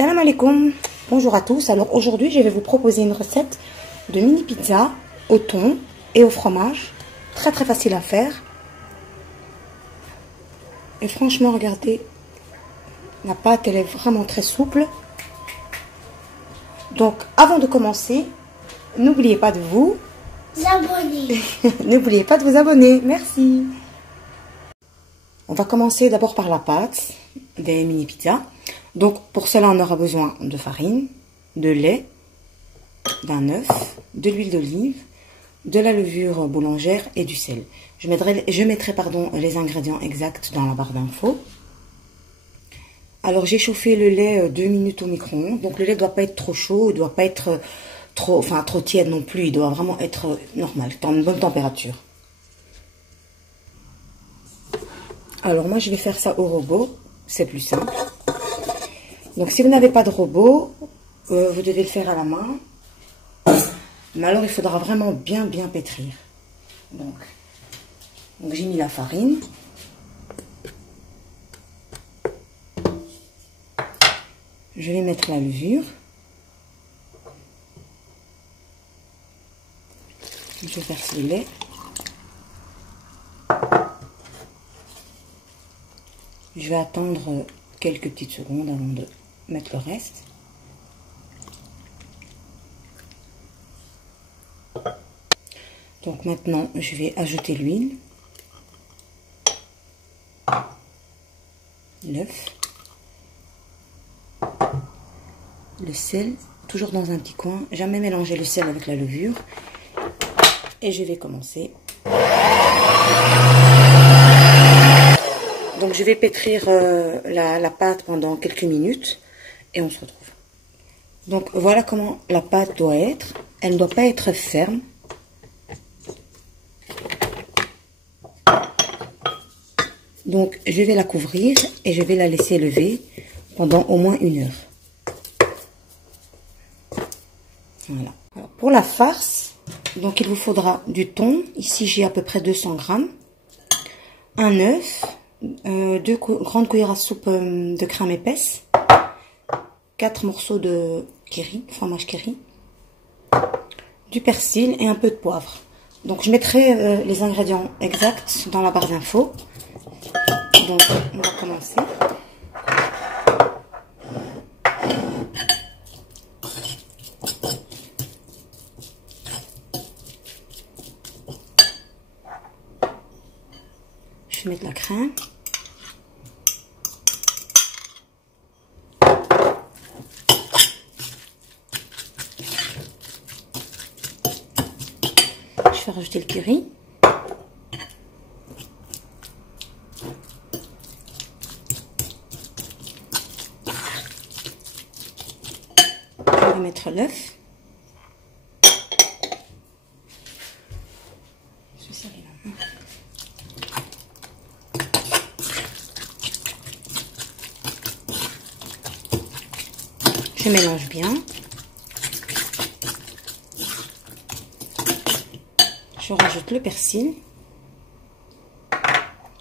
Salam alaikum, bonjour à tous. Alors aujourd'hui je vais vous proposer une recette de mini pizza au thon et au fromage. Très facile à faire. Et franchement regardez, la pâte elle est vraiment très souple. Donc avant de commencer, n'oubliez pas de vous abonner. N'oubliez pas de vous abonner, merci. On va commencer d'abord par la pâte des mini pizzas. Donc pour cela on aura besoin de farine, de lait, d'un œuf, de l'huile d'olive, de la levure boulangère et du sel. Je mettrai les ingrédients exacts dans la barre d'infos. Alors j'ai chauffé le lait 2 minutes au micro-ondes. Donc le lait ne doit pas être trop chaud, il ne doit pas être trop tiède non plus. Il doit vraiment être normal, dans une bonne température. Alors moi je vais faire ça au robot, c'est plus simple. Donc si vous n'avez pas de robot, vous devez le faire à la main. Mais alors il faudra vraiment bien pétrir. Donc j'ai mis la farine. Je vais mettre la levure. Je verse le lait. Je vais attendre quelques petites secondes avant de mettre le reste. Donc maintenant, je vais ajouter l'huile, l'œuf, le sel, toujours dans un petit coin. Jamais mélanger le sel avec la levure. Et je vais commencer. Donc je vais pétrir la pâte pendant quelques minutes et on se retrouve. Donc voilà comment la pâte doit être. Elle ne doit pas être ferme. Donc je vais la couvrir et je vais la laisser lever pendant au moins 1 heure. Voilà. Alors, pour la farce, donc il vous faudra du thon. Ici j'ai à peu près 200 grammes. Un œuf. 2 grandes cuillères à soupe de crème épaisse, 4 morceaux de kéri, fromage kéri, du persil et un peu de poivre. Donc je mettrai les ingrédients exacts dans la barre d'infos. Donc on va commencer. Je vais mettre la crème. Je vais rajouter le curry. Je vais mettre l'œuf. Je vais serrer la main. Je mélange bien. Je rajoute le persil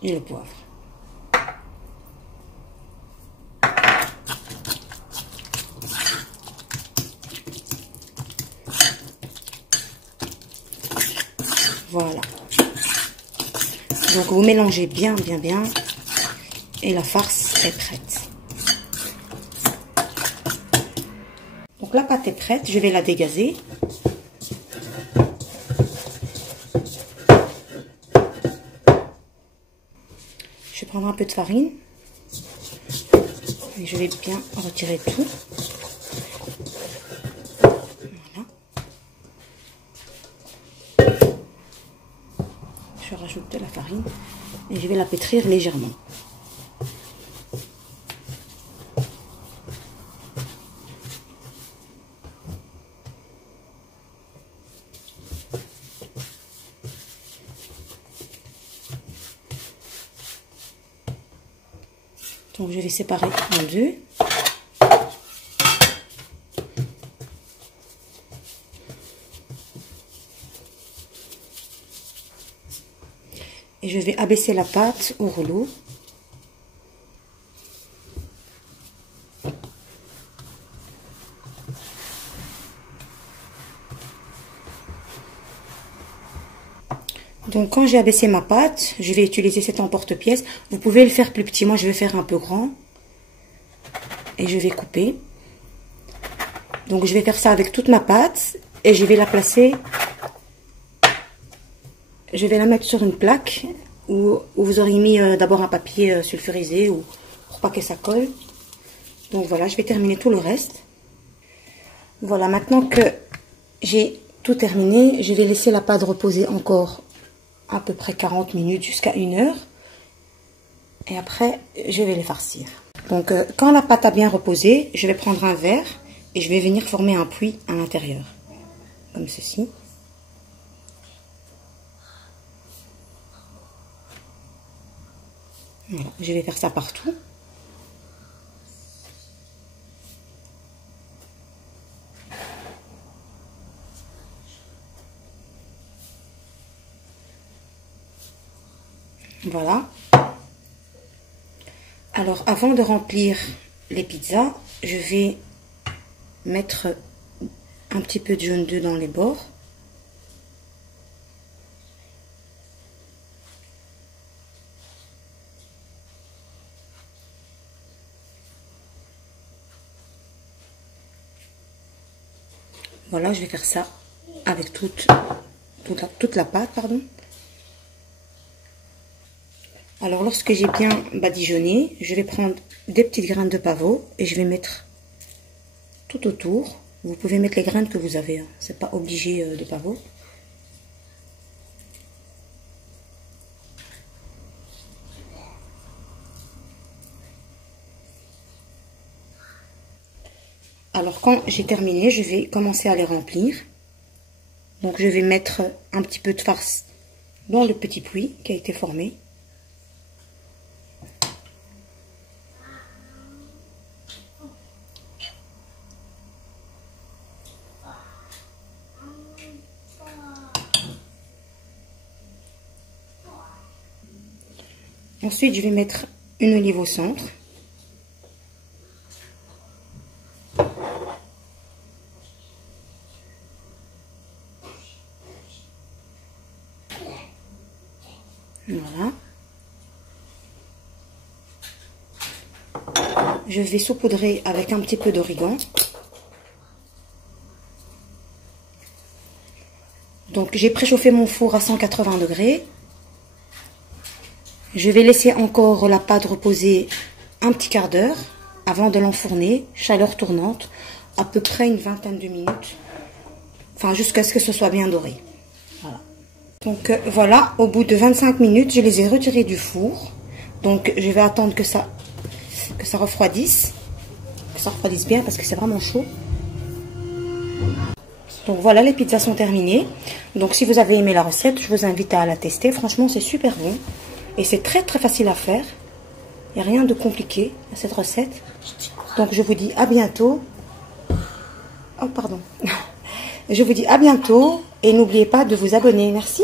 et le poivre. Voilà. Donc vous mélangez bien et la farce est prête. Donc la pâte est prête, je vais la dégazer. Je vais prendre un peu de farine et je vais bien retirer tout. Voilà. Je rajoute de la farine et je vais la pétrir légèrement. Donc je vais séparer en deux. Et je vais abaisser la pâte au rouleau. Donc quand j'ai abaissé ma pâte, je vais utiliser cet emporte-pièce. Vous pouvez le faire plus petit. Moi, je vais faire un peu grand. Et je vais couper. Donc je vais faire ça avec toute ma pâte. Et je vais la placer. Je vais la mettre sur une plaque. Où vous aurez mis d'abord un papier sulfurisé. Ou pour pas que ça colle. Donc voilà, je vais terminer tout le reste. Voilà, maintenant que j'ai tout terminé, je vais laisser la pâte reposer encore à peu près 40 minutes jusqu'à 1 heure. Et après, je vais les farcir. Donc, quand la pâte a bien reposé, je vais prendre un verre et je vais venir former un puits à l'intérieur. Comme ceci. Voilà, je vais faire ça partout. Voilà. Alors, avant de remplir les pizzas, je vais mettre un petit peu de jaune d'œuf dans les bords. Voilà, je vais faire ça avec toute la pâte, pardon. Alors, lorsque j'ai bien badigeonné, je vais prendre des petites graines de pavot et je vais mettre tout autour. Vous pouvez mettre les graines que vous avez, hein. C'est pas obligé de pavot. Alors, quand j'ai terminé, je vais commencer à les remplir. Donc, je vais mettre un petit peu de farce dans le petit puits qui a été formé. Ensuite, je vais mettre une olive au centre. Voilà. Je vais saupoudrer avec un petit peu d'origan. Donc, j'ai préchauffé mon four à 180 degrés. Je vais laisser encore la pâte reposer un petit quart d'heure avant de l'enfourner, chaleur tournante, à peu près une vingtaine de minutes. Enfin, jusqu'à ce que ce soit bien doré. Voilà. Donc, voilà, au bout de 25 minutes, je les ai retirés du four. Donc, je vais attendre que ça refroidisse. Que ça refroidisse bien parce que c'est vraiment chaud. Donc, voilà, les pizzas sont terminées. Donc, si vous avez aimé la recette, je vous invite à la tester. Franchement, c'est super bon. Et c'est très très facile à faire. Il n'y a rien de compliqué à cette recette. Donc je vous dis à bientôt. Oh pardon. Je vous dis à bientôt. Et n'oubliez pas de vous abonner. Merci.